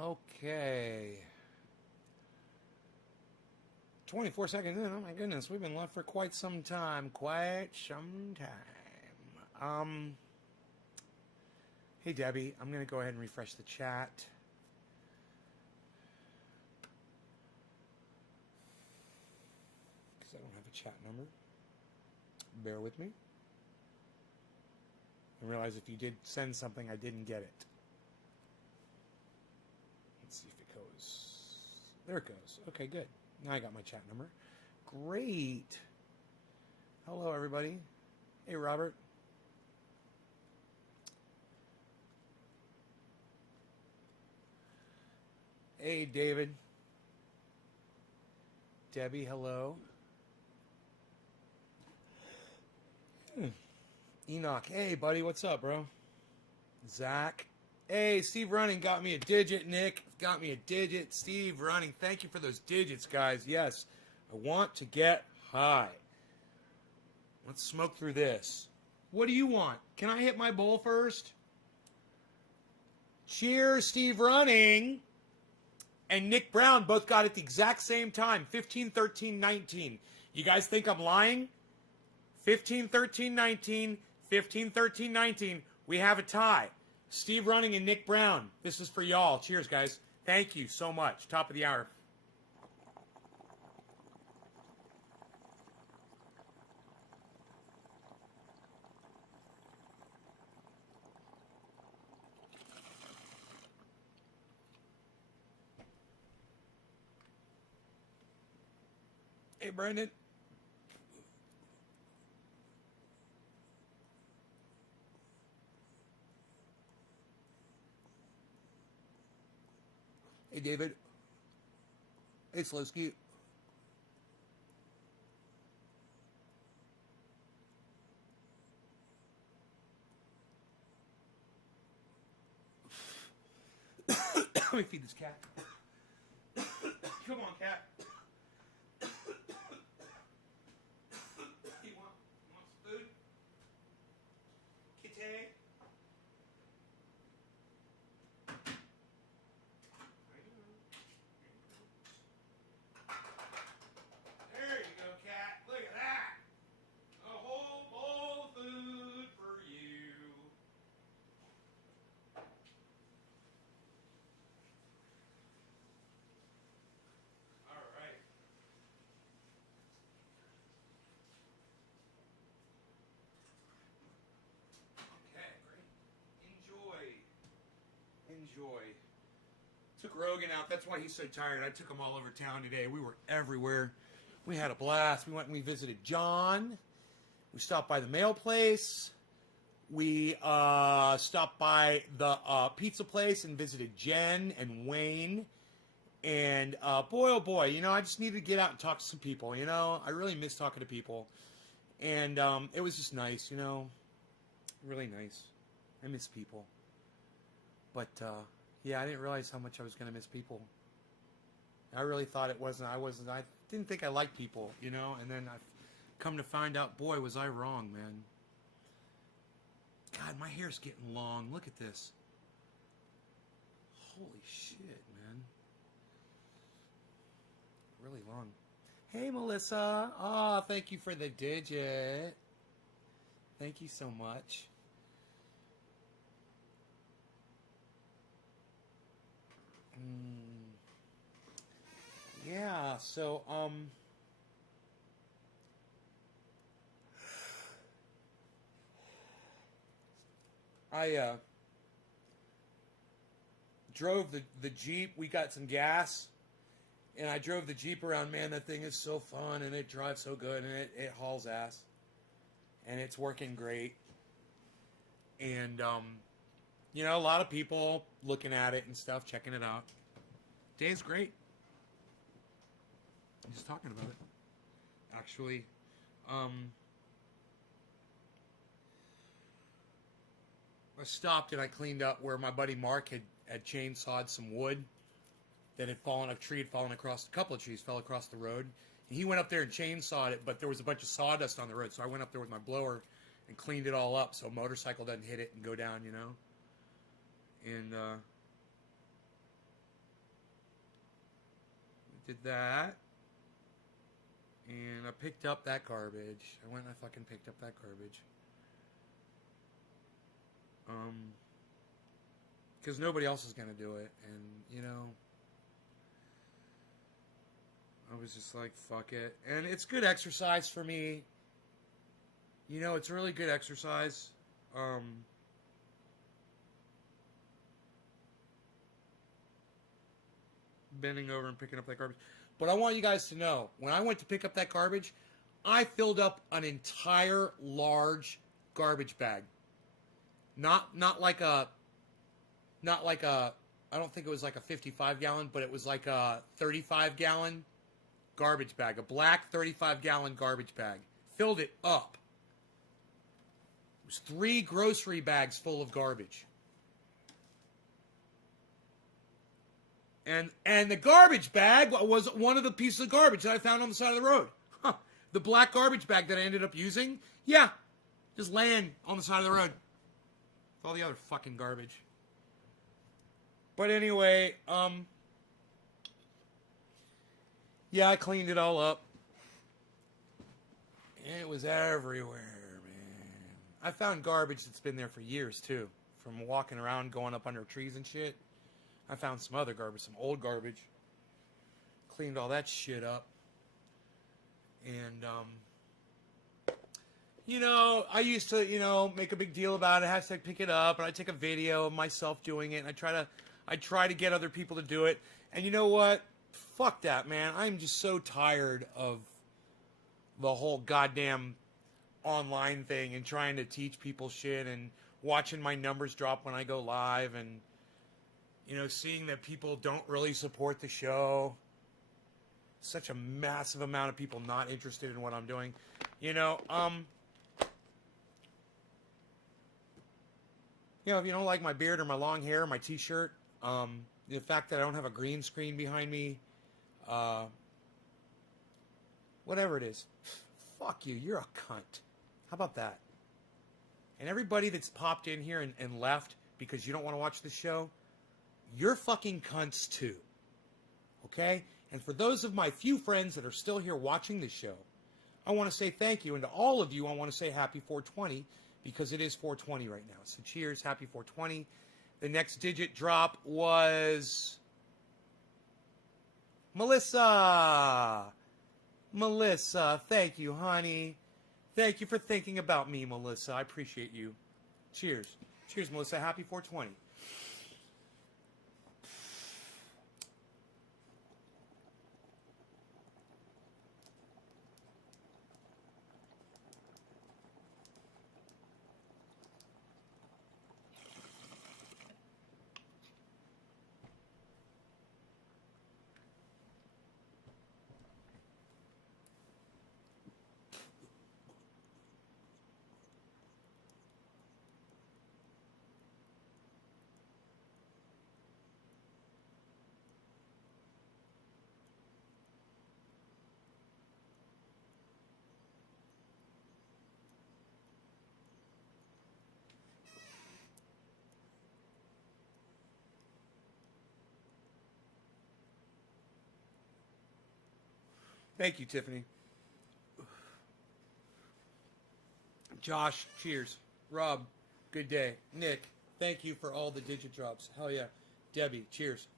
Okay. 24 seconds in. Oh my goodness, we've been live for quite some time. Hey Debbie, I'm gonna go ahead and refresh the chat. Because I don't have a chat number. Bear with me. I realize if you did send something, I didn't get it. Let's see if it goes. There it goes. Okay, good. Now I got my chat number. Great. Hello, everybody. Hey, Robert. Hey, David. Debbie, hello. Enoch. Hey, buddy. What's up, bro? Zach. Hey, Steve Running got me a digit. Nick got me a digit. Steve Running, thank you for those digits, guys. Yes, I want to get high. Let's smoke through this. What do you want? Can I hit my bowl first? Cheers, Steve Running. And Nick Brown both got it the exact same time. 15, 13, 19. You guys think I'm lying? 15, 13, 19. 15, 13, 19. We have a tie. Steve Running and Nick Brown. This is for y'all. Cheers, guys. Thank you so much. Top of the hour. Hey, Brendan. Hey, David. Hey, Slowski. Let me feed this cat. Come on, cat. You want some food? Kitty? There you go, cat. Look at that. A whole bowl of food for you. All right. Okay, great. Enjoy. Took Rogan out. That's why he's so tired. I took him all over town today. We were everywhere. We had a blast. We went and we visited John. We stopped by the mail place. We stopped by the pizza place and visited Jen and Wayne. And boy, oh boy, I just needed to get out and talk to some people. I really miss talking to people. And it was just nice, really nice. I miss people. But yeah, I didn't realize how much I was going to miss people. I really thought it wasn't. I didn't think I liked people, and then I've come to find out, boy, was I wrong, man. God, my hair's getting long. Look at this. Holy shit, man. Really long. Hey, Melissa. Oh, thank you for the digit. Thank you so much. Yeah, so, I drove the Jeep. We got some gas, and I drove the Jeep around. Man, that thing is so fun, and it drives so good, and it hauls ass, and it's working great. And, a lot of people looking at it and stuff, checking it out. Day's great. I'm just talking about it. Actually, I stopped and I cleaned up where my buddy Mark had chainsawed some wood that had fallen. A tree had fallen across. A couple of trees fell across the road. And he went up there and chainsawed it, but there was a bunch of sawdust on the road. So I went up there with my blower and cleaned it all up so a motorcycle doesn't hit it and go down, And Did that. And I picked up that garbage. I went and I fucking picked up that garbage. Because nobody else is going to do it. And, you know, I was just like, fuck it. And it's good exercise for me. You know, it's really good exercise. Bending over and picking up that garbage. But I want you guys to know, when I went to pick up that garbage, I filled up an entire large garbage bag. Not like a I don't think it was like a 55-gallon, but it was like a 35-gallon garbage bag, a black 35-gallon garbage bag. Filled it up. It was 3 grocery bags full of garbage. And the garbage bag was one of the pieces of garbage that I found on the side of the road. Huh. The black garbage bag that I ended up using, yeah, just laying on the side of the road. With all the other fucking garbage. But anyway, yeah, I cleaned it all up. It was everywhere, man. I found garbage that's been there for years, too. From walking around, going up under trees and shit. I found some other garbage, some old garbage. Cleaned all that shit up. And, you know, I used to, you know, make a big deal about it. Hashtag pick it up. And I take a video of myself doing it. And I try to get other people to do it. And you know what? Fuck that, man. I'm just so tired of the whole goddamn online thing and trying to teach people shit and watching my numbers drop when I go live and, you know, seeing that people don't really support the show. Such a massive amount of people not interested in what I'm doing. You know, if you don't like my beard or my long hair or my t-shirt, the fact that I don't have a green screen behind me, whatever it is, fuck you, you're a cunt. How about that? And everybody that's popped in here and left because you don't want to watch the show, you're fucking cunts too. Okay? And for those of my few friends that are still here watching the show, I want to say thank you. And to all of you, I want to say happy 420 because it is 420 right now. So cheers, happy 420. The next digit drop was Melissa. Melissa, thank you, honey. Thank you for thinking about me, Melissa. I appreciate you. Cheers. Cheers, Melissa. Happy 420. Thank you, Tiffany. Josh, cheers. Rob, good day. Nick, thank you for all the digit drops. Hell yeah. Debbie, cheers.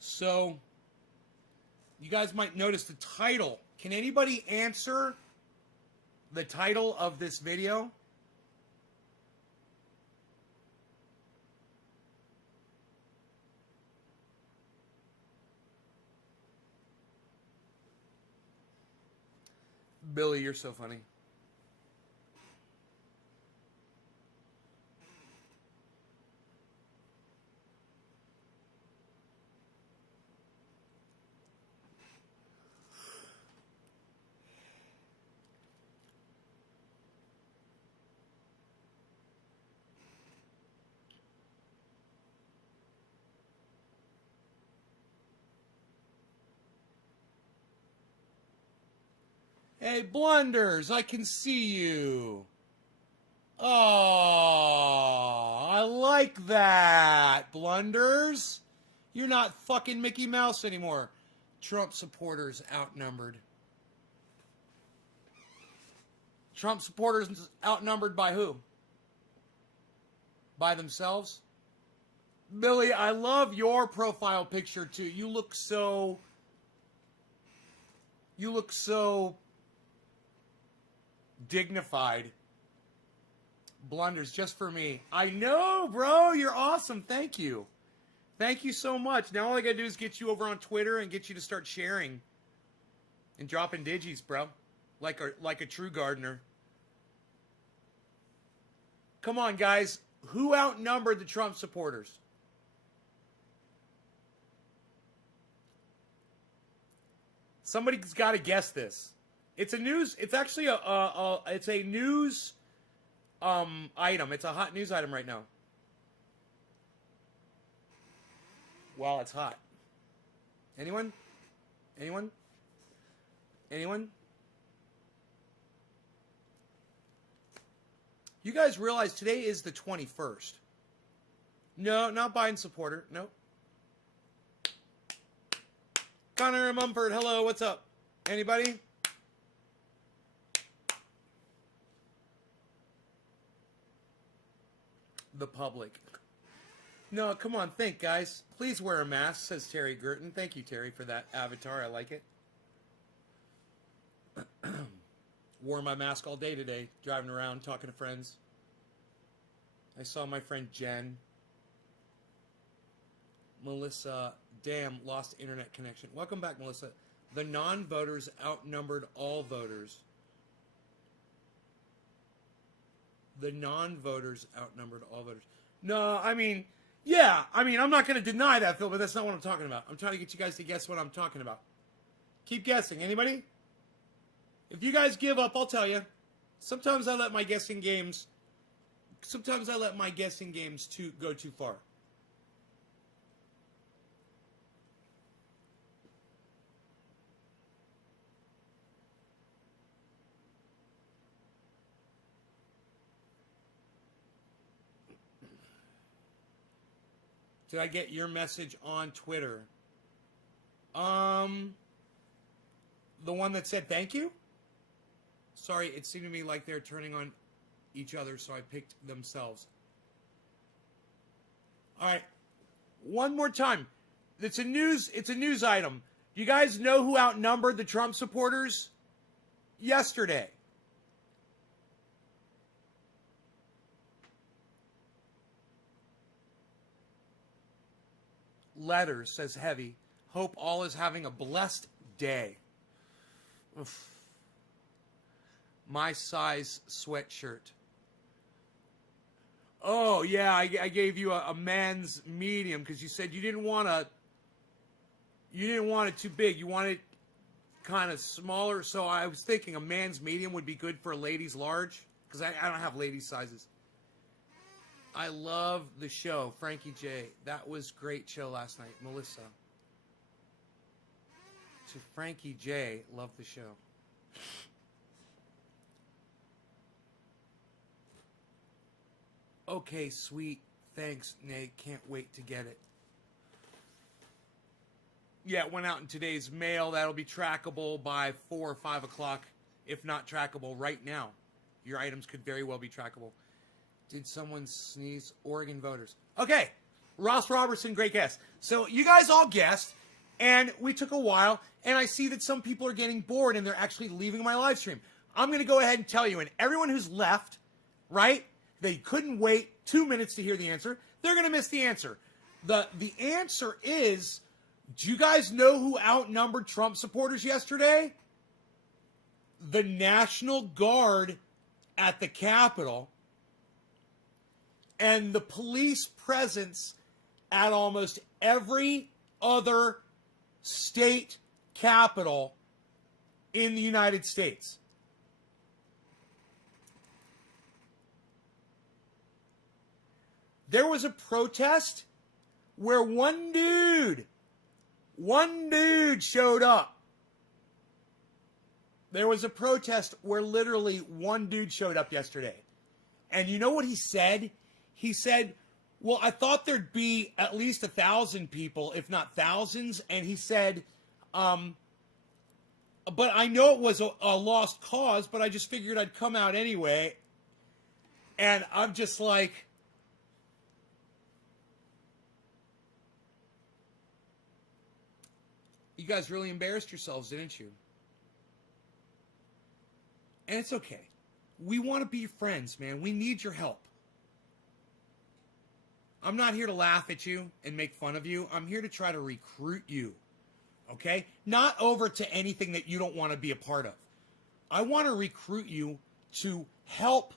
So, you guys might notice the title. Can anybody answer the title of this video? Billy, you're so funny. Hey, Blunders, I can see you. Oh, I like that, Blunders. You're not fucking Mickey Mouse anymore. Trump supporters outnumbered. Trump supporters outnumbered by who? By themselves? Billy, I love your profile picture too. You look so dignified. Blunders just for me. I know, bro. You're awesome. Thank you. Thank you so much. Now all I gotta do is get you over on Twitter and get you to start sharing and dropping digis, bro. Like a true gardener. Come on, guys. Who outnumbered the Trump supporters? Somebody's got to guess this. It's a news. It's actually it's a news item. It's a hot news item right now. Wow, it's hot. Anyone? Anyone? Anyone? You guys realize today is the 21st. No, not Biden supporter. No. Connor Mumford, hello, what's up? Anybody? The public. No, come on, think, guys. Please wear a mask, says Terry Girton. Thank you, Terry, for that avatar. I like it. Wore my mask all day today, driving around, talking to friends. I saw my friend Jen. Melissa, damn, lost internet connection. Welcome back, Melissa. The non-voters outnumbered all voters. The non-voters outnumbered all voters. No, I mean, yeah. I mean, I'm not going to deny that, Phil, but that's not what I'm talking about. I'm trying to get you guys to guess what I'm talking about. Keep guessing. Anybody? If you guys give up, I'll tell you. Sometimes I let my guessing games go too far. Did I get your message on Twitter? The one that said thank you? Sorry, it seemed to me like they're turning on each other, so I picked themselves. All right. One more time. It's a news item. Do you guys know who outnumbered the Trump supporters yesterday? Letters, says Heavy. Hope all is having a blessed day. Oof. My size sweatshirt. Oh, yeah, I gave you a man's medium because you said you didn't want it too big. You wanted it kind of smaller. So I was thinking a man's medium would be good for a lady's large because I don't have ladies' sizes. I love the show, Frankie J. That was great show last night, Melissa. To Frankie J. Love the show. Okay, sweet. Thanks, Nate. Can't wait to get it. Yeah, it went out in today's mail. That'll be trackable by 4 or 5 o'clock. If not trackable right now. Your items could very well be trackable. Did someone sneeze? Oregon voters. Okay. Ross Robertson, great guess. So you guys all guessed, and we took a while, and I see that some people are getting bored, and they're actually leaving my live stream. I'm going to go ahead and tell you, and everyone who's left, right, they couldn't wait 2 minutes to hear the answer, they're going to miss the answer. The answer is, do you guys know who outnumbered Trump supporters yesterday? The National Guard at the Capitol and the police presence at almost every other state capital in the United States. There was a protest where one dude showed up. There was a protest where literally one dude showed up yesterday. And you know what he said? He said, well, I thought there'd be at least 1,000 people, if not thousands. And he said, but I know it was a lost cause, but I just figured I'd come out anyway. And I'm just like, you guys really embarrassed yourselves, didn't you? And it's okay. We want to be friends, man. We need your help. I'm not here to laugh at you and make fun of you. I'm here to try to recruit you. Okay? Not over to anything that you don't want to be a part of. I want to recruit you to help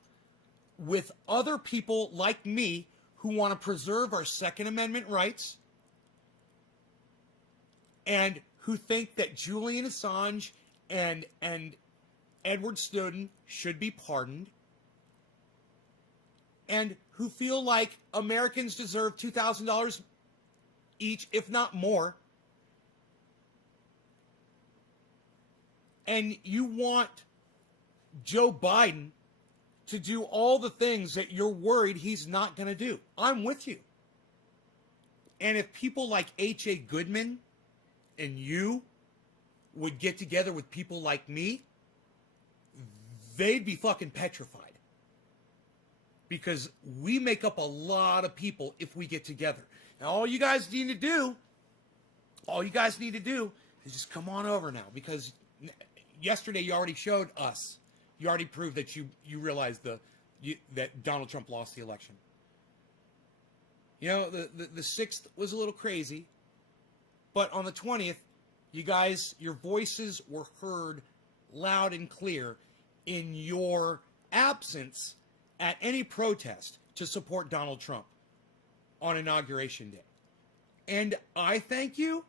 with other people like me who want to preserve our Second Amendment rights and who think that Julian Assange and Edward Snowden should be pardoned, and who feel like Americans deserve $2,000 each, if not more, and you want Joe Biden to do all the things that you're worried he's not going to do. I'm with you. And if people like H.A. Goodman and you would get together with people like me, they'd be fucking petrified. Because we make up a lot of people if we get together. Now, all you guys need to do is just come on over now. Because yesterday you already showed us, you already proved that you realized that Donald Trump lost the election. You know, the 6th was a little crazy. But on the 20th, you guys, your voices were heard loud and clear in your absence at any protest to support Donald Trump on Inauguration Day. And I thank you,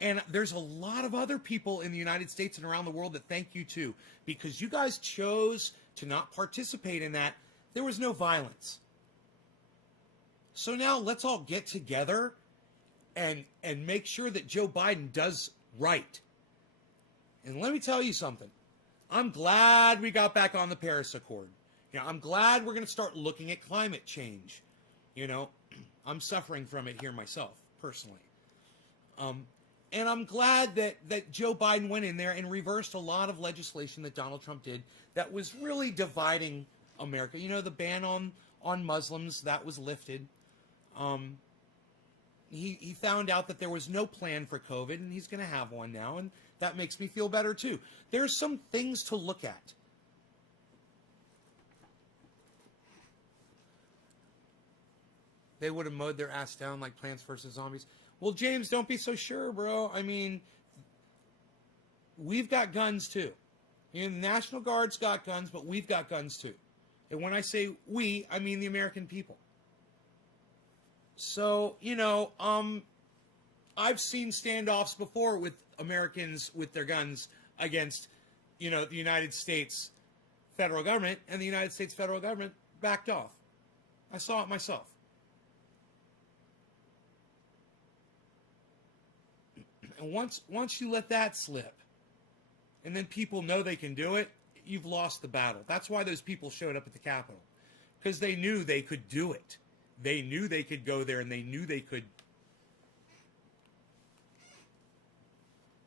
and there's a lot of other people in the United States and around the world that thank you too, because you guys chose to not participate in that. There was no violence. So now let's all get together and make sure that Joe Biden does right. And let me tell you something. I'm glad we got back on the Paris Accord. You know, I'm glad we're going to start looking at climate change. You know, I'm suffering from it here myself, personally. And I'm glad that Joe Biden went in there and reversed a lot of legislation that Donald Trump did that was really dividing America. You know, the ban on Muslims, that was lifted. He found out that there was no plan for COVID, and he's going to have one now, and that makes me feel better too. There's some things to look at. They would have mowed their ass down like Plants vs. Zombies. Well, James, don't be so sure, bro. I mean, we've got guns too. You know, the National Guard's got guns, but we've got guns too. And when I say we, I mean the American people. So, you know, I've seen standoffs before with Americans with their guns against, you know, the United States federal government, and the United States federal government backed off. I saw it myself. And once you let that slip, and then people know they can do it, you've lost the battle. That's why those people showed up at the Capitol, because they knew they could do it. They knew they could go there, and they knew they could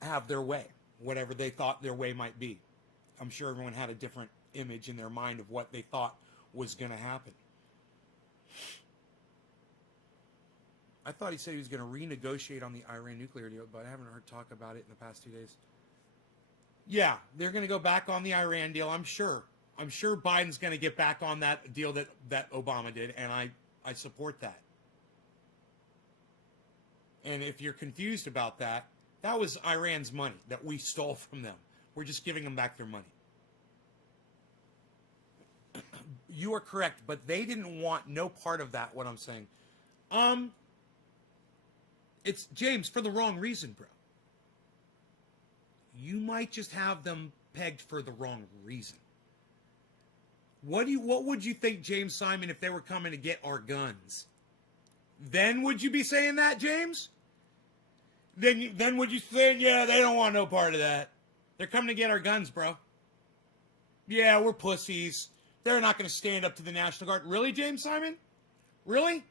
have their way, whatever they thought their way might be. I'm sure everyone had a different image in their mind of what they thought was going to happen. I thought he said he was going to renegotiate on the Iran nuclear deal, but I haven't heard talk about it in the past 2 days. Yeah, they're going to go back on the Iran deal, I'm sure. I'm sure Biden's going to get back on that deal that Obama did, and I support that. And if you're confused about that, that was Iran's money that we stole from them. We're just giving them back their money. You are correct, but they didn't want no part of that, what I'm saying. It's, James, for the wrong reason, bro. You might just have them pegged for the wrong reason. What would you think, James Simon, if they were coming to get our guns? Then would you be saying that, James? Then would you say, yeah, they don't want no part of that. They're coming to get our guns, bro. Yeah, we're pussies. They're not going to stand up to the National Guard. Really, James Simon? Really?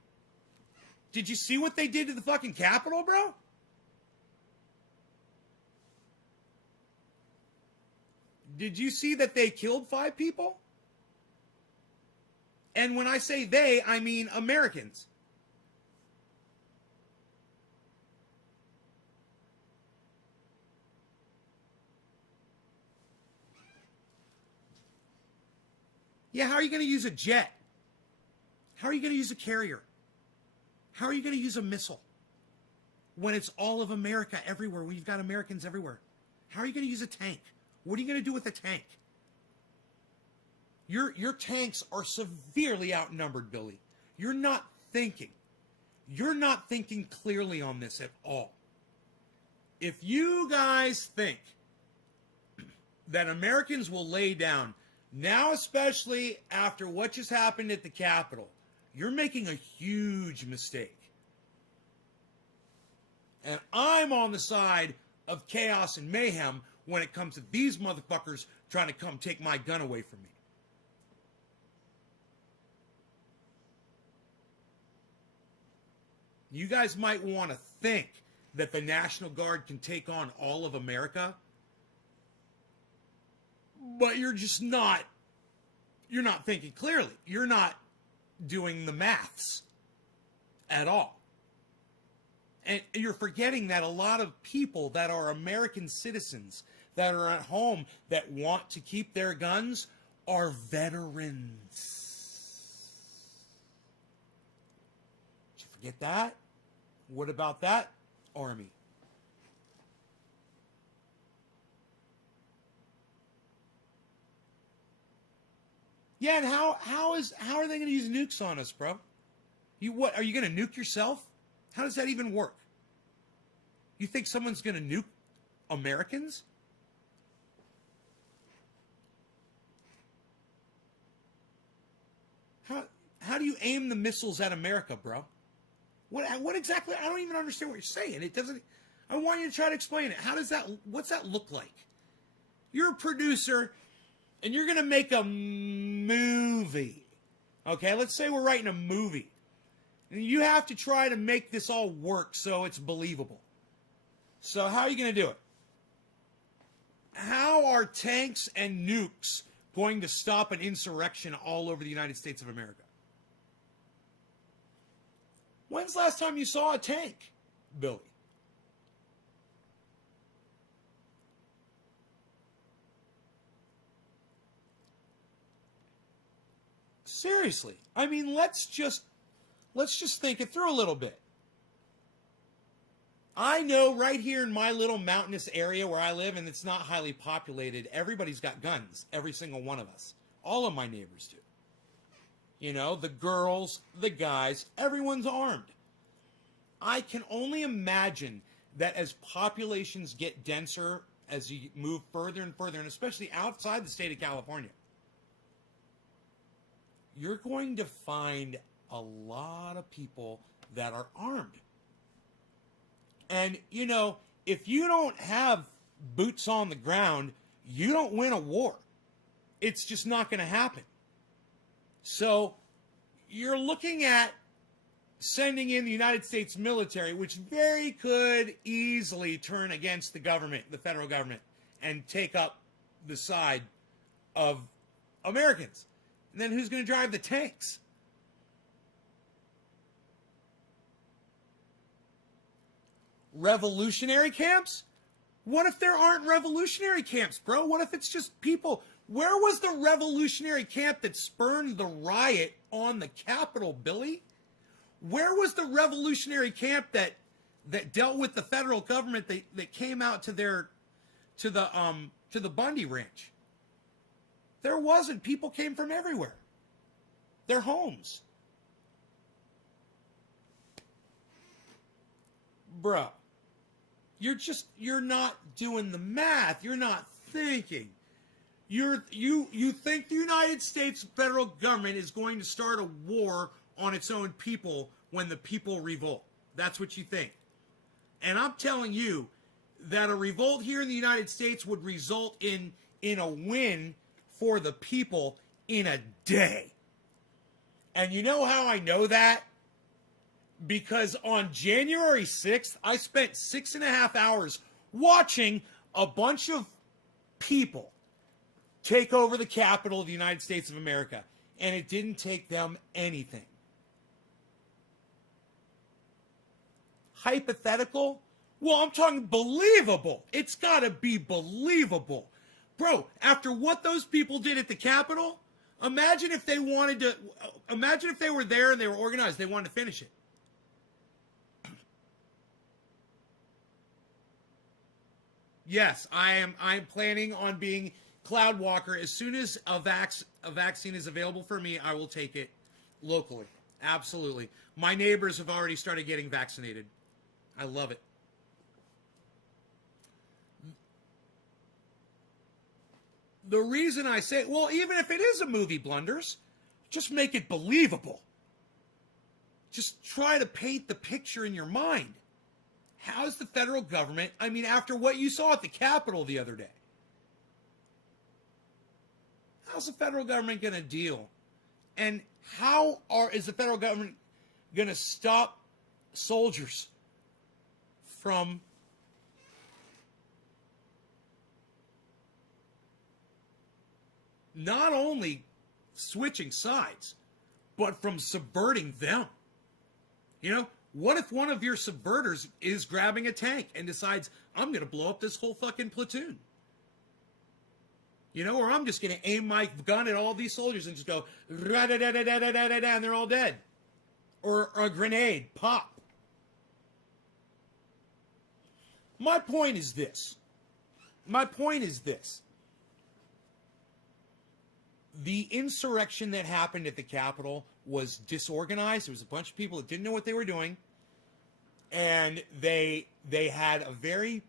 Did you see what they did to the fucking Capitol, bro? Did you see that they killed 5 people? And when I say they, I mean Americans. Yeah, how are you going to use a jet? How are you going to use a carrier? How are you going to use a missile when it's all of America everywhere, when you've got Americans everywhere? How are you going to use a tank? What are you going to do with a tank? Your tanks are severely outnumbered, Billy. You're not thinking. You're not thinking clearly on this at all. If you guys think that Americans will lay down, now especially after what just happened at the Capitol, you're making a huge mistake. And I'm on the side of chaos and mayhem when it comes to these motherfuckers trying to come take my gun away from me. You guys might want to think that the National Guard can take on all of America, but you're not thinking clearly. You're not doing the maths at all. And you're forgetting that a lot of people that are American citizens that are at home that want to keep their guns are veterans. Did you forget that? What about that, Army? Yeah, and how are they going to use nukes on us, bro? What are you going to nuke yourself? How does that even work? You think someone's going to nuke Americans? How do you aim the missiles at America, bro? What exactly? I don't even understand what you're saying. It doesn't. I want you to try to explain it. What's that look like? You're a producer, and you're going to make a movie. Okay, let's say we're writing a movie. And you have to try to make this all work so it's believable. So how are you going to do it? How are tanks and nukes going to stop an insurrection all over the United States of America? When's the last time you saw a tank, Billy? Seriously. I mean, let's just think it through a little bit. I know right here in my little mountainous area where I live, and it's not highly populated, everybody's got guns. Every single one of us. All of my neighbors do. You know, the girls, the guys, everyone's armed. I can only imagine that as populations get denser, as you move further and further, and especially outside the state of California, you're going to find a lot of people that are armed. And, you know, if you don't have boots on the ground, you don't win a war. It's just not going to happen. So you're looking at sending in the United States military, which very could easily turn against the government, the federal government, and take up the side of Americans. And then who's going to drive the tanks? Revolutionary camps? What if there aren't revolutionary camps, bro? What if it's just people? Where was the revolutionary camp that spurned the riot on the Capitol, Billy? Where was the revolutionary camp that dealt with the federal government that came out to the Bundy Ranch? There wasn't. People came from everywhere. Their homes. Bro, you're not doing the math. You're not thinking. You think the United States federal government is going to start a war on its own people when the people revolt. That's what you think. And I'm telling you that a revolt here in the United States would result in a win for the people in a day. And you know how I know that? Because on January 6th, I spent 6.5 hours watching a bunch of people take over the Capitol of the United States of America. And it didn't take them anything. Hypothetical? Well, I'm talking believable. It's got to be believable. Bro, after what those people did at the Capitol, imagine if they were there and they were organized, they wanted to finish it. Yes, I'm planning on being Cloud Walker. As soon as a vaccine is available for me, I will take it locally. Absolutely. My neighbors have already started getting vaccinated. I love it. The reason I say, well, even if it is a movie, Blunders, just make it believable. Just try to paint the picture in your mind. How's the federal government, I mean, after what you saw at the Capitol the other day, how's the federal government going to deal? And is the federal government going to stop soldiers from not only switching sides, but from subverting them? You know, what if one of your subverters is grabbing a tank and decides, I'm going to blow up this whole fucking platoon? You know, or I'm just going to aim my gun at all these soldiers and just go, ra-da-da-da-da-da-da-da, and they're all dead. Or a grenade, pop. My point is this. The insurrection that happened at the Capitol was disorganized. There was a bunch of people that didn't know what they were doing. And they had a very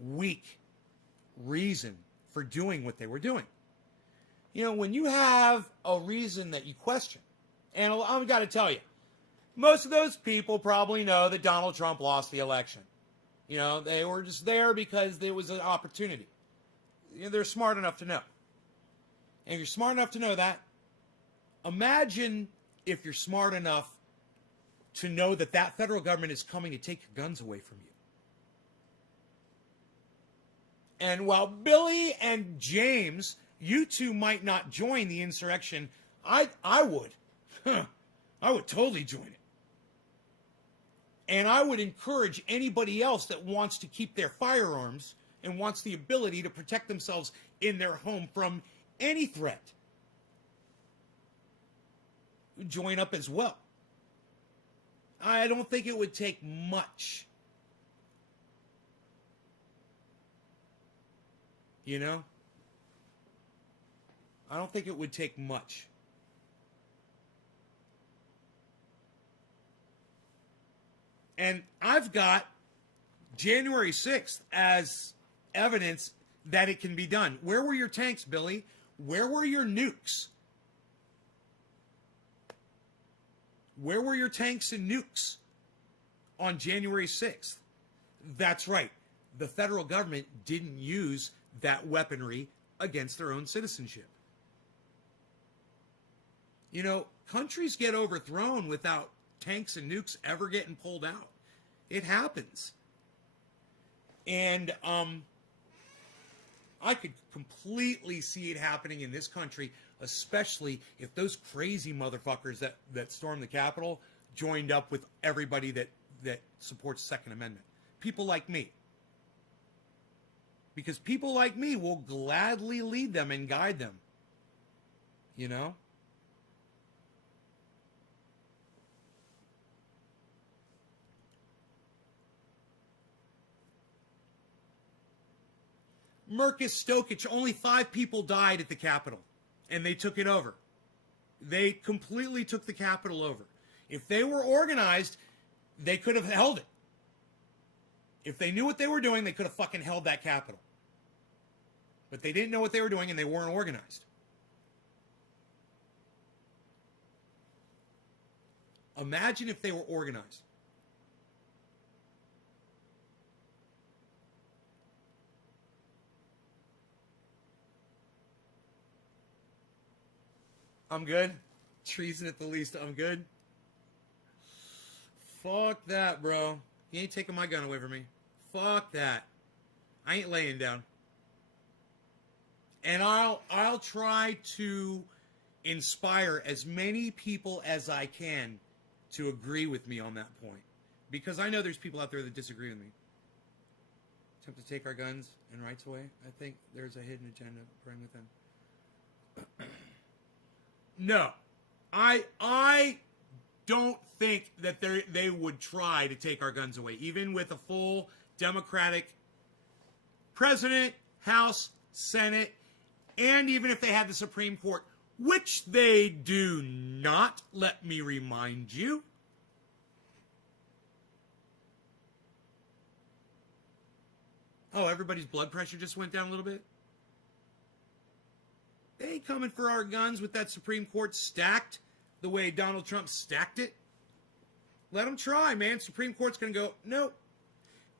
weak reason for doing what they were doing. You know, when you have a reason that you question, and I've got to tell you, most of those people probably know that Donald Trump lost the election. You know, they were just there because there was an opportunity. You know, they're smart enough to know. And if you're smart enough to know that, imagine if you're smart enough to know that that federal government is coming to take your guns away from you. And while Billy and James, you two might not join the insurrection, I would. I would totally join it. And I would encourage anybody else that wants to keep their firearms and wants the ability to protect themselves in their home from any threat, join up as well. I don't think it would take much. You know? I don't think it would take much. And I've got January 6th as evidence that it can be done. Where were your tanks, Billy? Where were your nukes? Where were your tanks and nukes on January 6th? That's right. The federal government didn't use that weaponry against their own citizenship. You know, countries get overthrown without tanks and nukes ever getting pulled out. It happens. And I could completely see it happening in this country, especially if those crazy motherfuckers that stormed the Capitol joined up with everybody that supports the Second Amendment. People like me. Because people like me will gladly lead them and guide them. You know? Marcus Stokich, only 5 people died at the Capitol, and they took it over. They completely took the Capitol over. If they were organized, they could have held it. If they knew what they were doing, they could have fucking held that Capitol. But they didn't know what they were doing, and they weren't organized. Imagine if they were organized. I'm good. Treason at the least, I'm good. Fuck that, bro. You ain't taking my gun away from me. Fuck that. I ain't laying down. And I'll try to inspire as many people as I can to agree with me on that point. Because I know there's people out there that disagree with me. Attempt to take our guns and rights away. I think there's a hidden agenda bring within. No. I don't think that they would try to take our guns away, even with a full Democratic president, House, Senate, and even if they had the Supreme Court, which they do not, let me remind you. Oh, everybody's blood pressure just went down a little bit? They ain't coming for our guns with that Supreme Court stacked the way Donald Trump stacked it. Let them try, man. Supreme Court's going to go, nope.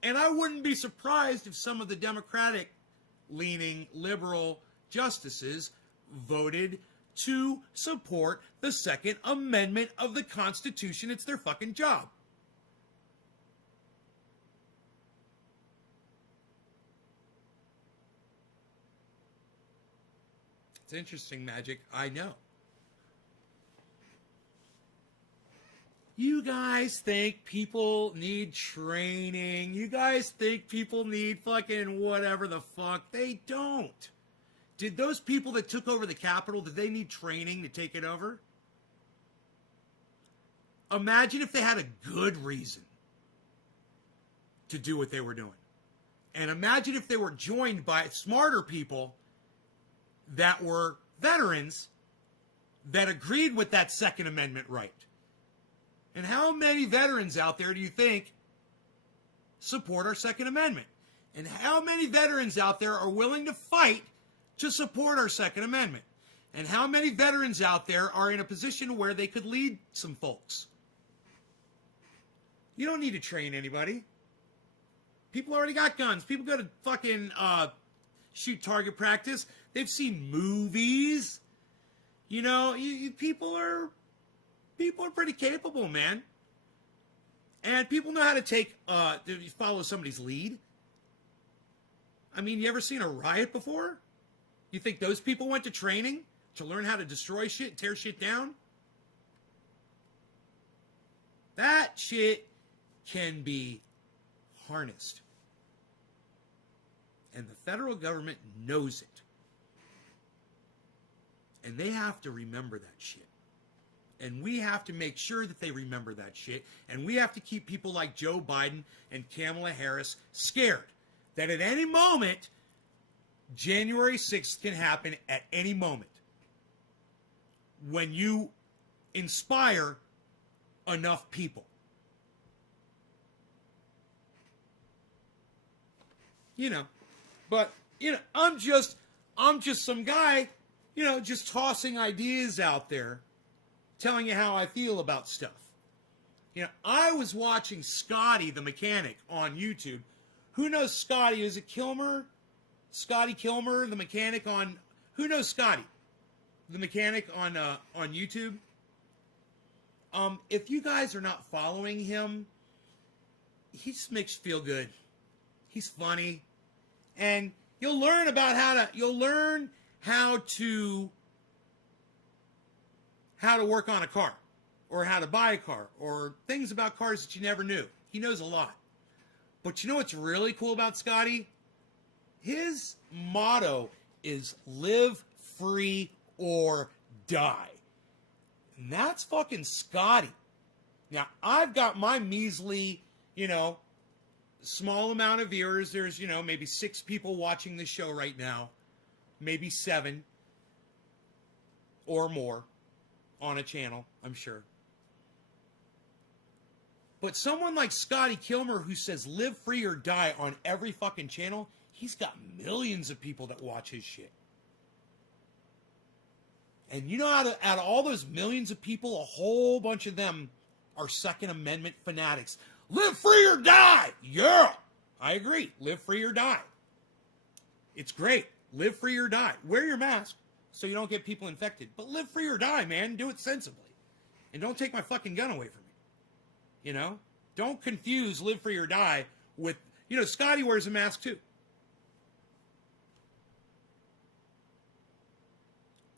And I wouldn't be surprised if some of the Democratic-leaning liberal justices voted to support the Second Amendment of the Constitution. It's their fucking job. It's interesting, Magic. I know. You guys think people need training. You guys think people need fucking whatever the fuck. They don't. Did those people that took over the Capitol, did they need training to take it over? Imagine if they had a good reason to do what they were doing. And imagine if they were joined by smarter people that were veterans that agreed with that Second Amendment right. And how many veterans out there do you think support our Second Amendment? And how many veterans out there are willing to fight to support our Second Amendment? And how many veterans out there are in a position where they could lead some folks? You don't need to train anybody. People already got guns. People go to fucking shoot target practice. They've seen movies. You know, people are pretty capable, man. And people know how to follow somebody's lead. I mean, you ever seen a riot before? You think those people went to training to learn how to destroy shit, tear shit down? That shit can be harnessed. And the federal government knows it. And they have to remember that shit. And we have to make sure that they remember that shit. And we have to keep people like Joe Biden and Kamala Harris scared that at any moment, January 6th can happen at any moment. When you inspire enough people. You know, but, you know, I'm just some guy, you know, just tossing ideas out there, telling you how I feel about stuff. You know, I was watching Scotty the mechanic on YouTube. Who knows Scotty? Is it Kilmer? Scotty Kilmer, the mechanic on... Who knows Scotty? The mechanic on YouTube? If you guys are not following him, he just makes you feel good. He's funny. And you'll learn about how to work on a car, or how to buy a car, or things about cars that you never knew. He knows a lot. But you know what's really cool about Scotty? His motto is live free or die. And that's fucking Scotty. Now, I've got my measly, you know, small amount of viewers. There's, you know, maybe 6 people watching this show right now. Maybe 7 or more on a channel, I'm sure. But someone like Scotty Kilmer, who says live free or die on every fucking channel, he's got millions of people that watch his shit. And you know, out of all those millions of people, a whole bunch of them are Second Amendment fanatics. Live free or die! Yeah! I agree. Live free or die. It's great. Live free or die. Wear your mask. so you don't get people infected. But live free or die, man. Do it sensibly. And don't take my fucking gun away from me. You know? Don't confuse live free or die with, you know, Scotty wears a mask too.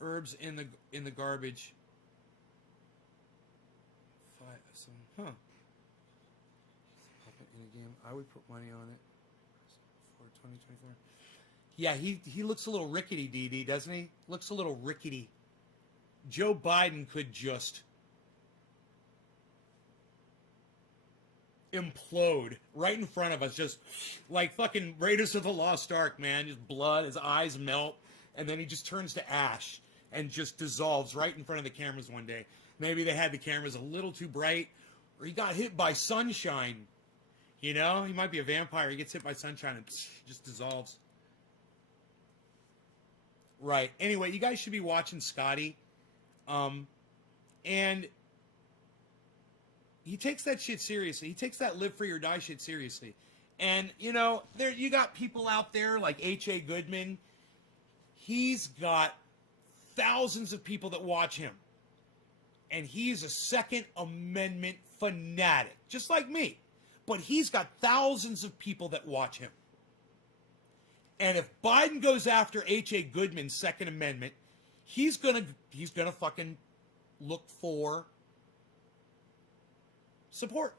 Herbs in the garbage. Huh. In a game, I would put money on it for 2024. Yeah, he looks a little rickety, DD, doesn't he? Looks a little rickety. Joe Biden could just implode right in front of us, just like fucking Raiders of the Lost Ark, man. Just blood, his eyes melt, and then he just turns to ash and just dissolves right in front of the cameras one day. Maybe they had the cameras a little too bright, or he got hit by sunshine. You know, he might be a vampire. He gets hit by sunshine and just dissolves. Right. Anyway, you guys should be watching Scotty. And he takes that shit seriously. He takes that live free or die shit seriously. And, you know, there you got people out there like H.A. Goodman. He's got thousands of people that watch him. And he's a Second Amendment fanatic, just like me. But he's got thousands of people that watch him. And if Biden goes after H.A. Goodman's Second Amendment, he's gonna fucking look for support.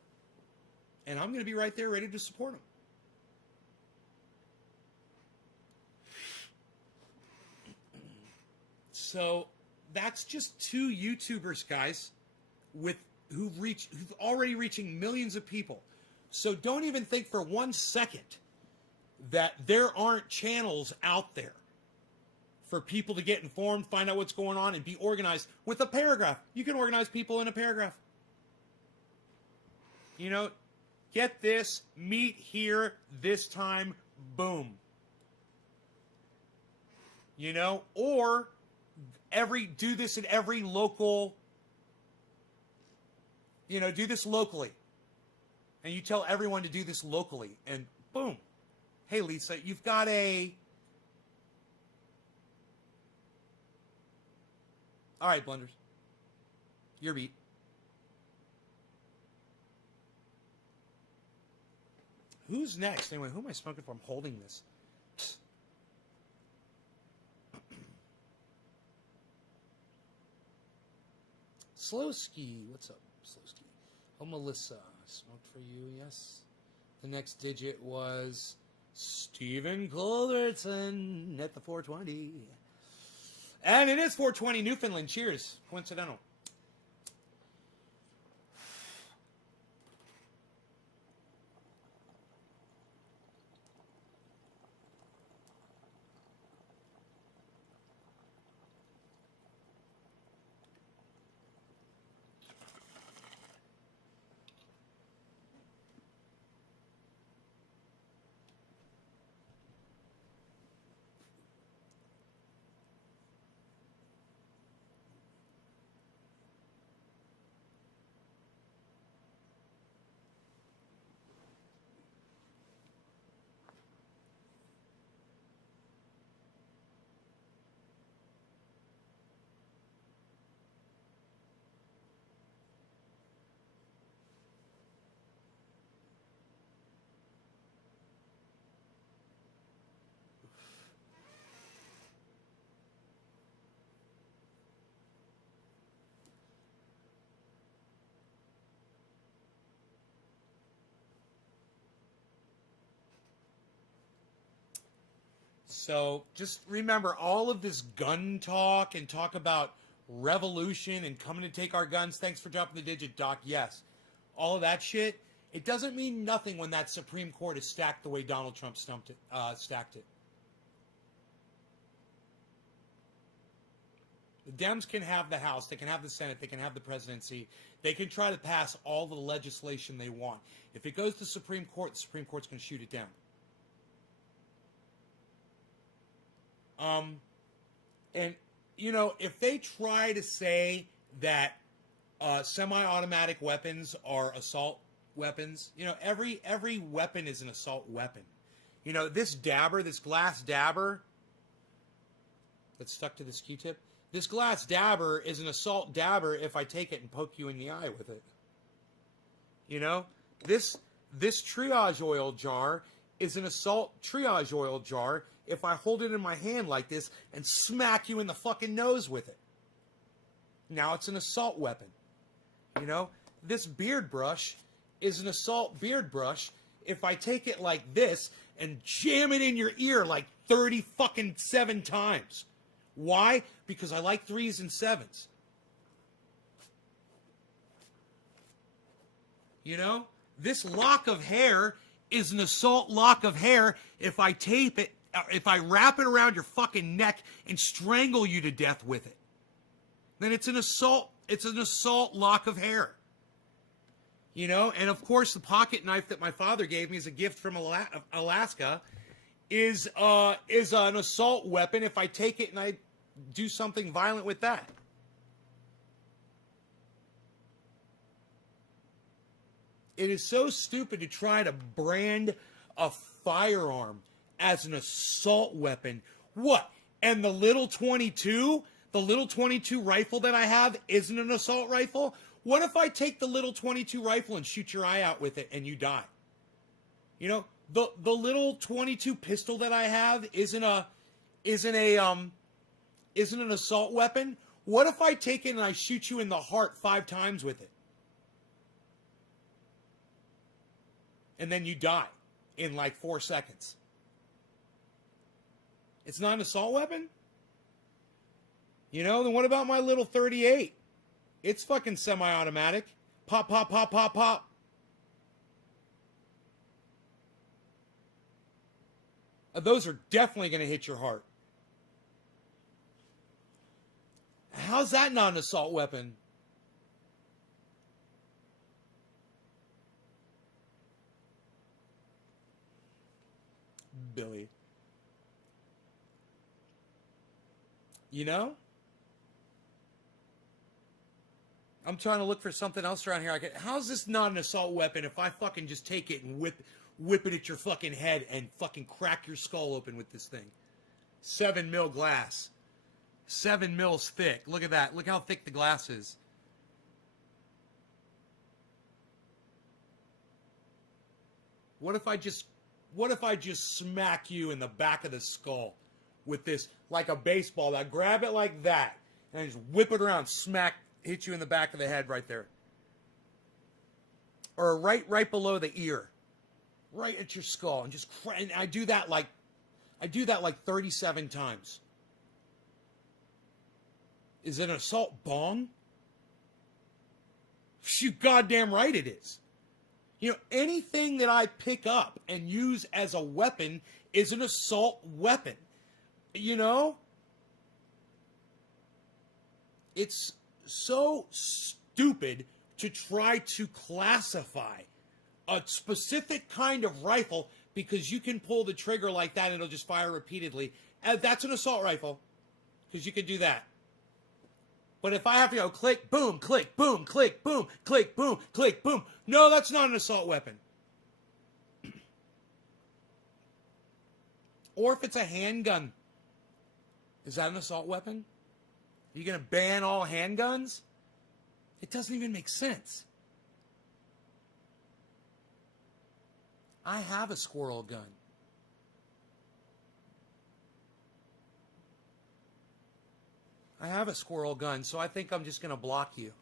And I'm gonna be right there ready to support him. So that's just two YouTubers, guys, who've already reaching millions of people. So don't even think for 1 second that there aren't channels out there for people to get informed, find out what's going on, and be organized with a paragraph. You can organize people in a paragraph. You know, get this, meet here, this time, boom. You know, or do this in every local, you know, do this locally. And you tell everyone to do this locally, and boom. Hey, Lisa, you've got all right, Blenders. Your beat. Who's next? Anyway, who am I smoking for? I'm holding this. Slowski. What's up, Slowski? Oh, Melissa. Smoked for you, yes. The next digit was Stephen Culverton at the 420. And it is 420 Newfoundland. Cheers. Coincidental. So just remember all of this gun talk and talk about revolution and coming to take our guns. Thanks for dropping the digit, Doc. Yes. All of that shit. It doesn't mean nothing when that Supreme Court is stacked the way Donald Trump stacked it. The Dems can have the House. They can have the Senate. They can have the presidency. They can try to pass all the legislation they want. If it goes to the Supreme Court Court's going to shoot it down. And, you know, if they try to say that semi-automatic weapons are assault weapons, you know, every weapon is an assault weapon. You know, this dabber, this glass dabber, that's stuck to this Q-tip. This glass dabber is an assault dabber if I take it and poke you in the eye with it. You know, this triage oil jar is an assault triage oil jar if I hold it in my hand like this and smack you in the fucking nose with it. Now it's an assault weapon. You know, this beard brush is an assault beard brush if I take it like this and jam it in your ear like 30 fucking 7 times. Why? Because I like 3s and 7s. You know, this lock of hair is an assault lock of hair if I tape it, if I wrap it around your fucking neck and strangle you to death with it. Then it's an assault lock of hair. You know, and of course the pocket knife that my father gave me as a gift from Alaska is an assault weapon if I take it and I do something violent with that. It is so stupid to try to brand a firearm as an assault weapon. What? And the little 22 rifle that I have isn't an assault rifle? What if I take the little 22 rifle and shoot your eye out with it and you die? You know, the little 22 pistol that I have isn't an assault weapon? What if I take it and I shoot you in the heart 5 times with it? And then you die in like 4 seconds. It's not an assault weapon? You know, then what about my little 38? It's fucking semi-automatic. Pop, pop, pop, pop, pop. Those are definitely going to hit your heart. How's that not an assault weapon? Billy. You know? I'm trying to look for something else around here. How's this not an assault weapon if I fucking just take it and whip it at your fucking head and fucking crack your skull open with this thing? 7 mil glass. 7 mils thick. Look at that. Look how thick the glass is. What if I just smack you in the back of the skull with this, like a baseball? I grab it like that and I just whip it around, hit you in the back of the head right there. Or right below the ear. Right at your skull. And I do that like 37 times. Is it an assault bong? You goddamn right it is. You know, anything that I pick up and use as a weapon is an assault weapon. You know? It's so stupid to try to classify a specific kind of rifle because you can pull the trigger like that and it'll just fire repeatedly. And that's an assault rifle because you can do that. But if I have to go click, boom, click, boom, click, boom, click, boom, click, boom. No, that's not an assault weapon. Or if it's a handgun. Is that an assault weapon? Are you going to ban all handguns? It doesn't even make sense. I have a squirrel gun. I have a squirrel gun, so I think I'm just going to block you.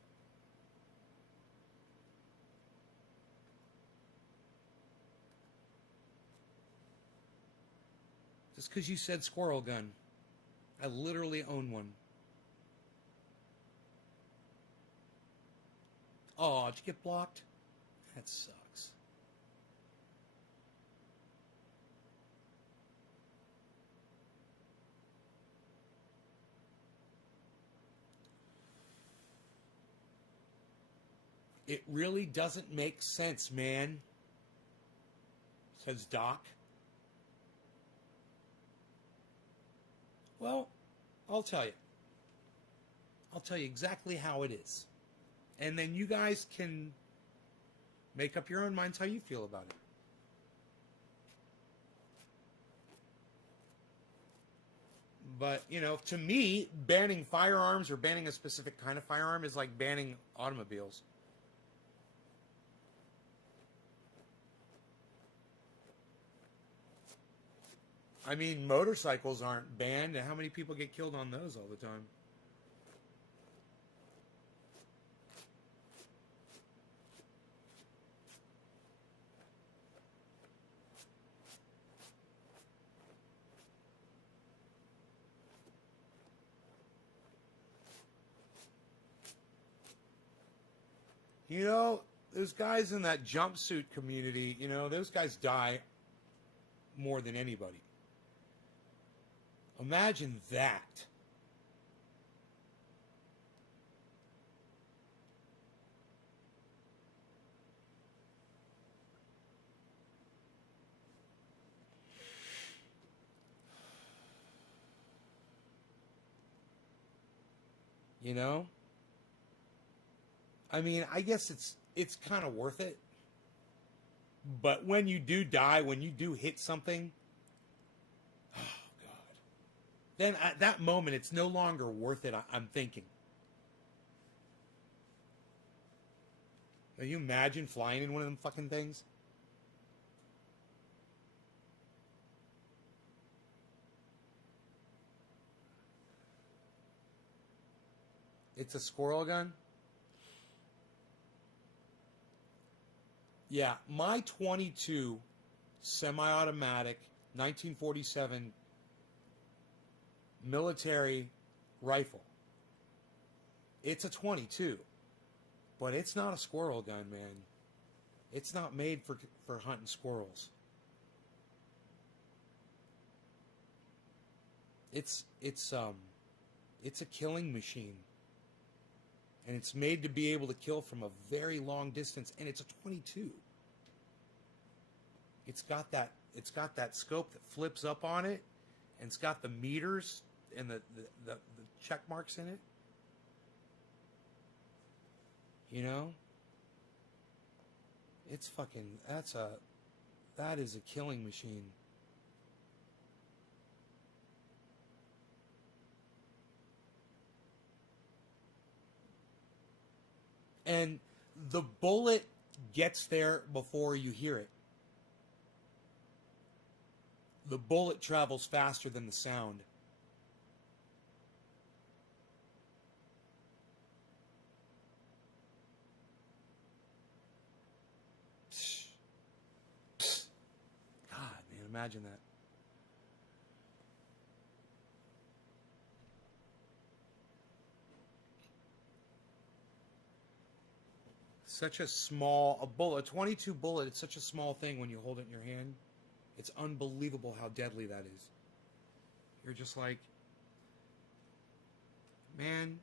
Just because you said squirrel gun. I literally own one. Oh, did you get blocked? That sucks. It really doesn't make sense, man, says Doc. Well, I'll tell you. I'll tell you exactly how it is. And then you guys can make up your own minds how you feel about it. But, you know, to me, banning firearms or banning a specific kind of firearm is like banning automobiles. I mean, motorcycles aren't banned, and how many people get killed on those all the time? You know, those guys in that jumpsuit community, you know, those guys die more than anybody. Imagine that. You know? I mean, I guess it's kind of worth it. But when you do die, when you do hit something, oh god. Then at that moment it's no longer worth it, I'm thinking. Can you imagine flying in one of them fucking things? It's a squirrel gun? Yeah, my 22 semi-automatic 1947 military rifle. It's a 22, but it's not a squirrel gun, man. It's not made for hunting squirrels. It's a killing machine. And it's made to be able to kill from a very long distance, and it's a 22. It's got that scope that flips up on it, and it's got the meters and the check marks in it. You know? It's fucking that is a killing machine. And the bullet gets there before you hear it. The bullet travels faster than the sound. God, man, imagine that. Such a bullet, a 22 bullet, it's such a small thing when you hold it in your hand. It's unbelievable how deadly that is. You're just like, man,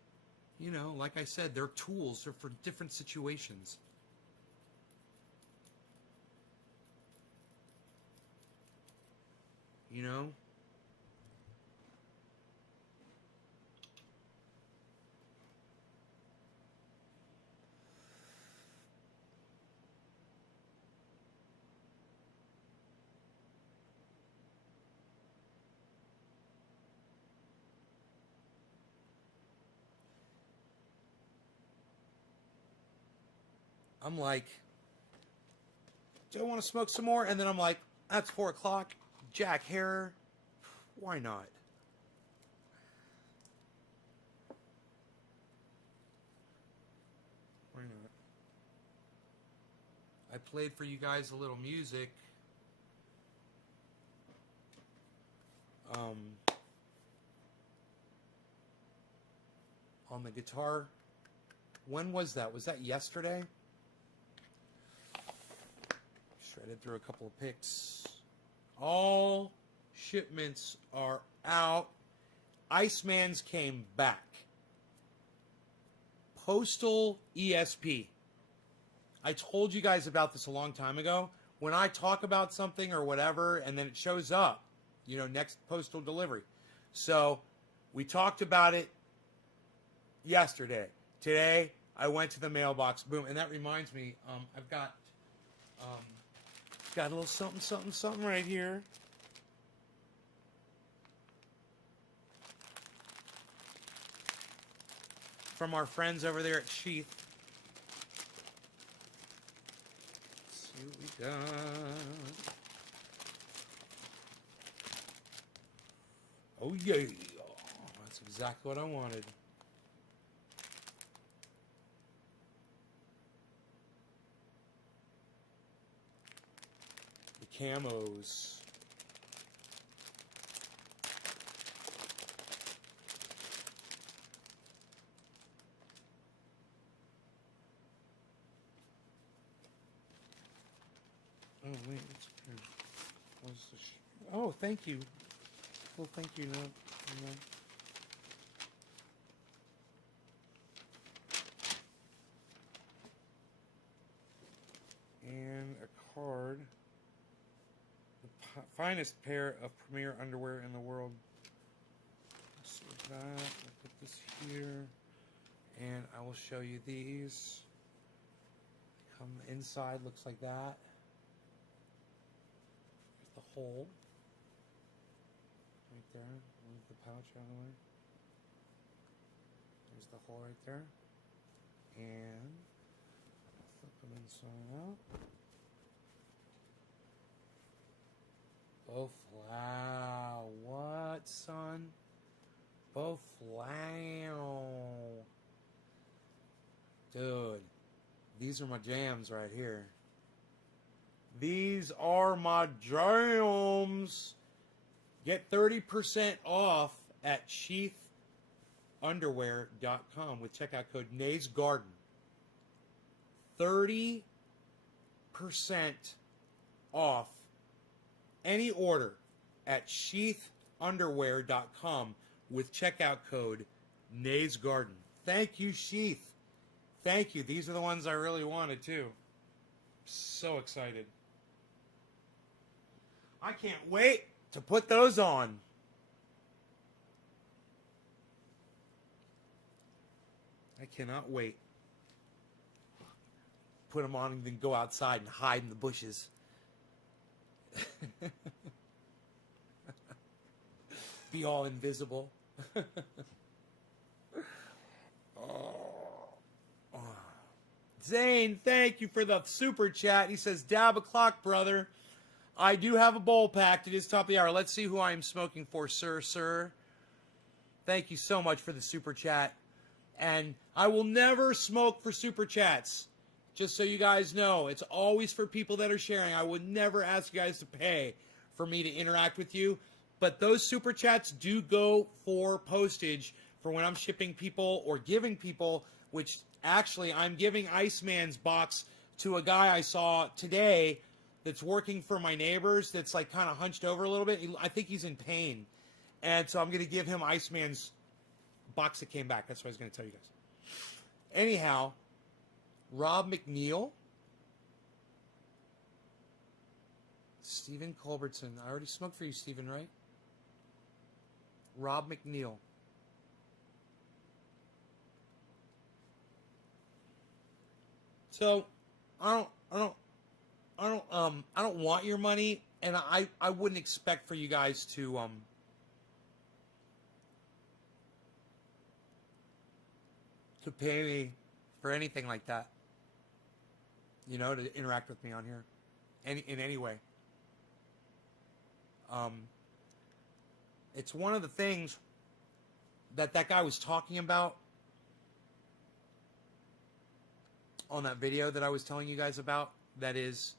you know, like I said, they're tools. They're for different situations. You know? I'm like, do I want to smoke some more? And then I'm like, that's 4 o'clock. Jack Harrer. Why not? Why not? I played for you guys a little music. On the guitar. When was that? Was that yesterday? Shredded through a couple of picks. All shipments are out. Iceman's came back. Postal ESP. I told you guys about this a long time ago. When I talk about something or whatever, and then it shows up, you know, next postal delivery. So we talked about it yesterday. Today, I went to the mailbox. Boom. And that reminds me, I've got a little something right here. from our friends over there at Sheath. Let's see what we got. Oh yeah, that's exactly what I wanted. The camos. Oh wait, it's here. What's the oh, thank you. Well, thank you. No. And a card. The finest pair of premier underwear in the world. Let's see that. I'll put this here. And I will show you these. Come inside, looks like that. There's the hole. Right there. Move the pouch out of the way. There's the hole right there. And flip them inside out. Both, wow, what, son? Both flannel. Dude, these are my jams right here. These are my jams. Get 30% off at sheathunderwear.com with checkout code NAYSGarden. 30% off any order at sheathunderwear.com with checkout code NAYSGarden. Thank you, Sheath. Thank you. These are the ones I really wanted, too. So excited. I can't wait to put those on. I cannot wait. Put them on and then go outside and hide in the bushes. Be all invisible. Zane, thank you for the super chat. He says, dab o'clock, brother. I do have a bowl packed. It is top of the hour. Let's see who I am smoking for, sir. Thank you so much for the super chat. And I will never smoke for super chats. Just so you guys know, it's always for people that are sharing. I would never ask you guys to pay for me to interact with you. But those super chats do go for postage for when I'm shipping people or giving people, which actually I'm giving Iceman's box to a guy I saw today that's working for my neighbors that's like kind of hunched over a little bit. I think he's in pain. And so I'm going to give him Iceman's box that came back. That's what I was going to tell you guys. Anyhow, Rob McNeil, Stephen Culbertson. I already smoked for you, Stephen, right? Rob McNeil. So, I don't want your money, and I wouldn't expect for you guys to pay me for anything like that. You know, to interact with me on here, in any way. It's one of the things that guy was talking about on that video that I was telling you guys about. That is,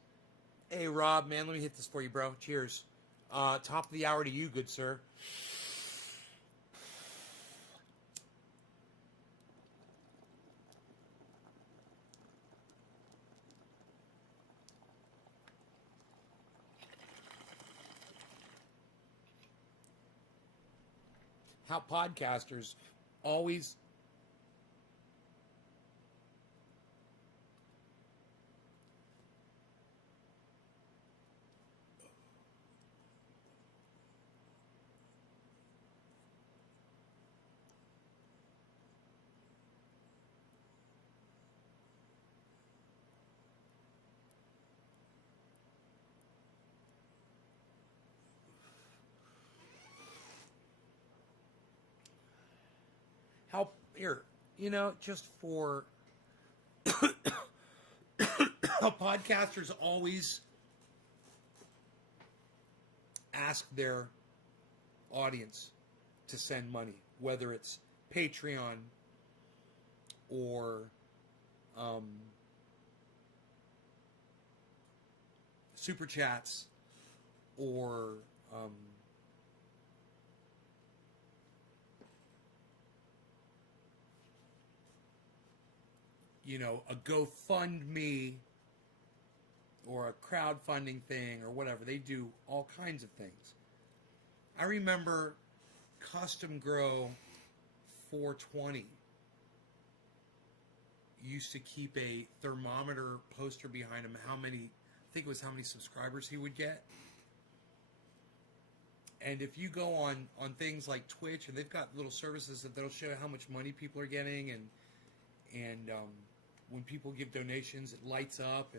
hey Rob, man, let me hit this for you, bro. Cheers. Top of the hour to you, good sir. How podcasters always here, just for podcasters always ask their audience to send money, whether it's Patreon or super chats or a GoFundMe or a crowdfunding thing or whatever. They do all kinds of things. I remember Custom Grow 420 used to keep a thermometer poster behind him, how many subscribers he would get. And if you go on things like Twitch, and they've got little services that they'll show how much money people are getting, and when people give donations, it lights up,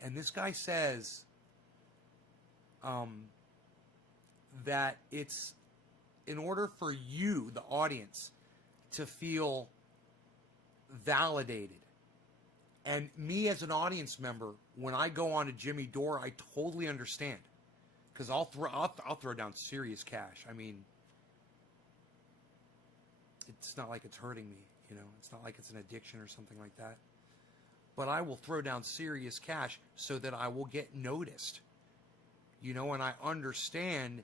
and this guy says that it's in order for you, the audience, to feel validated. And me as an audience member, when I go on to Jimmy Dore, I totally understand, because I'll throw down serious cash. I mean, it's not like it's hurting me, It's not like it's an addiction or something like that. But I will throw down serious cash so that I will get noticed. And I understand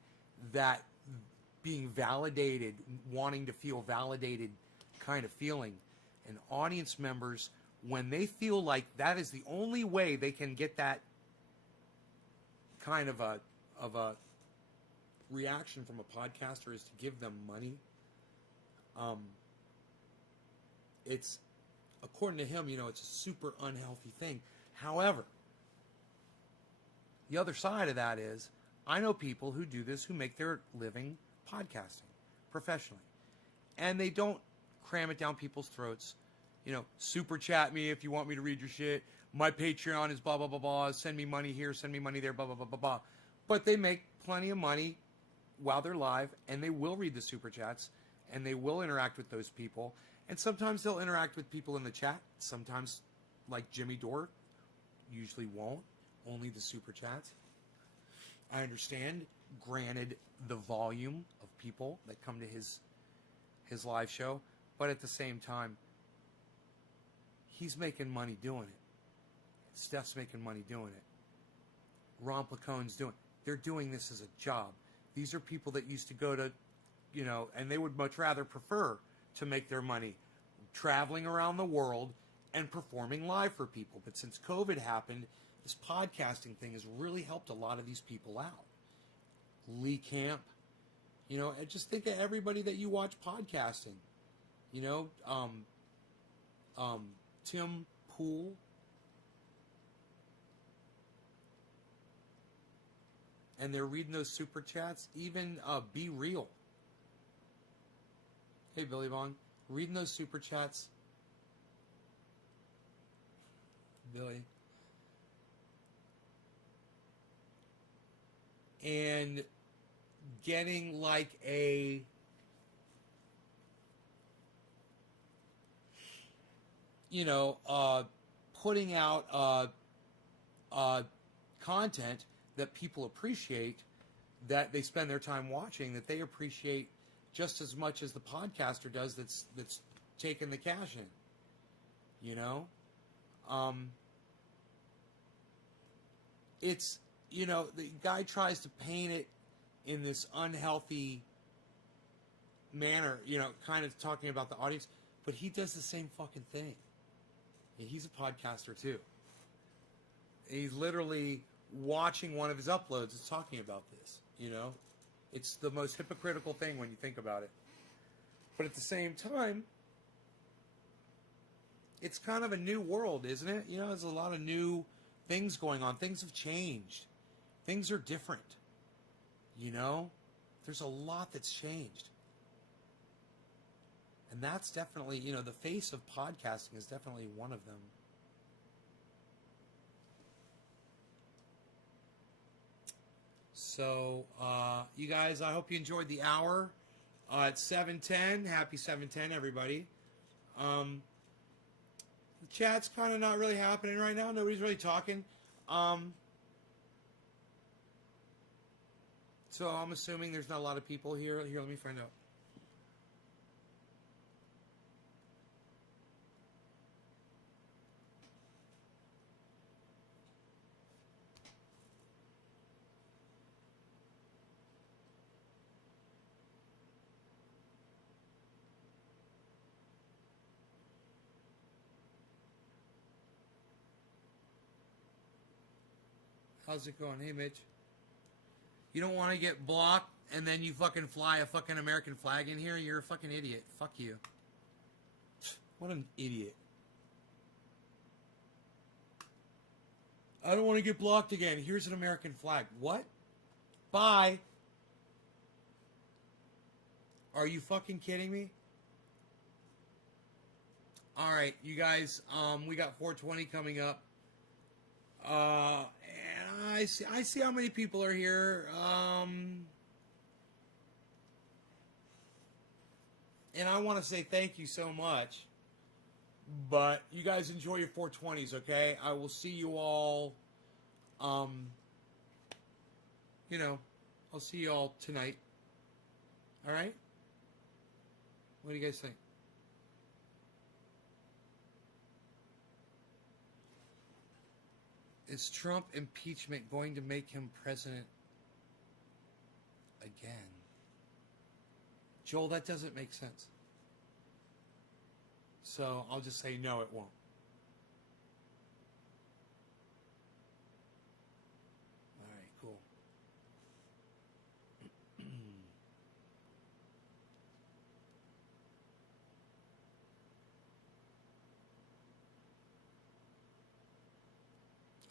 that being validated, wanting to feel validated kind of feeling. And audience members, when they feel like that is the only way they can get that kind of a reaction from a podcaster is to give them money. It's, according to him, it's a super unhealthy thing. However, the other side of that is, I know people who do this, who make their living podcasting professionally. And they don't cram it down people's throats. Super chat me if you want me to read your shit. My Patreon is blah, blah, blah, blah. Send me money here, send me money there, blah, blah, blah, blah, blah. But they make plenty of money while they're live, and they will read the super chats, and they will interact with those people. And sometimes they'll interact with people in the chat. Sometimes, like Jimmy Dore, usually won't. Only the super chats. I understand, granted the volume of people that come to his live show, but at the same time, he's making money doing it. Steph's making money doing it. Ron Placone's doing it. They're doing this as a job. These are people that used to go to, and they would much rather prefer to make their money traveling around the world and performing live for people. But since COVID happened, this podcasting thing has really helped a lot of these people out. Lee Camp, and just think of everybody that you watch podcasting. Tim Pool. And they're reading those super chats. Even Be Real. Hey, Billy Bong. Reading those super chats. Billy. And getting like a putting out content that people appreciate, that they spend their time watching, that they appreciate just as much as the podcaster does that's taking the cash in. It's, the guy tries to paint it in this unhealthy manner, kind of talking about the audience, but he does the same fucking thing. Yeah, he's a podcaster too. He's literally watching one of his uploads is talking about this, It's the most hypocritical thing when you think about it. But at the same time, it's kind of a new world, isn't it? There's a lot of new things going on. Things have changed. Things are different. There's a lot that's changed. And that's definitely, the face of podcasting is definitely one of them. So, you guys, I hope you enjoyed the hour. It's 7:10. Happy 7:10, everybody. The chat's kind of not really happening right now. Nobody's really talking. So I'm assuming there's not a lot of people here. Here, let me find out. How's it going? Hey, Mitch. You don't want to get blocked and then you fucking fly a fucking American flag in here? You're a fucking idiot. Fuck you. What an idiot. I don't want to get blocked again. Here's an American flag. What? Bye. Are you fucking kidding me? All right, you guys, we got 420 coming up. And I see how many people are here. And I want to say thank you so much. But you guys enjoy your 420s, okay? I will see you all, I'll see you all tonight. All right? What do you guys think? Is Trump impeachment going to make him president again? Joel, that doesn't make sense. So I'll just say no, it won't. All right, cool.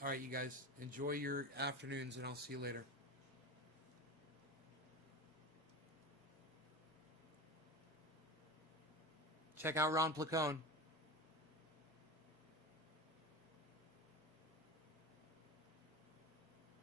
All right, you guys, enjoy your afternoons, and I'll see you later. Check out Ron Placone.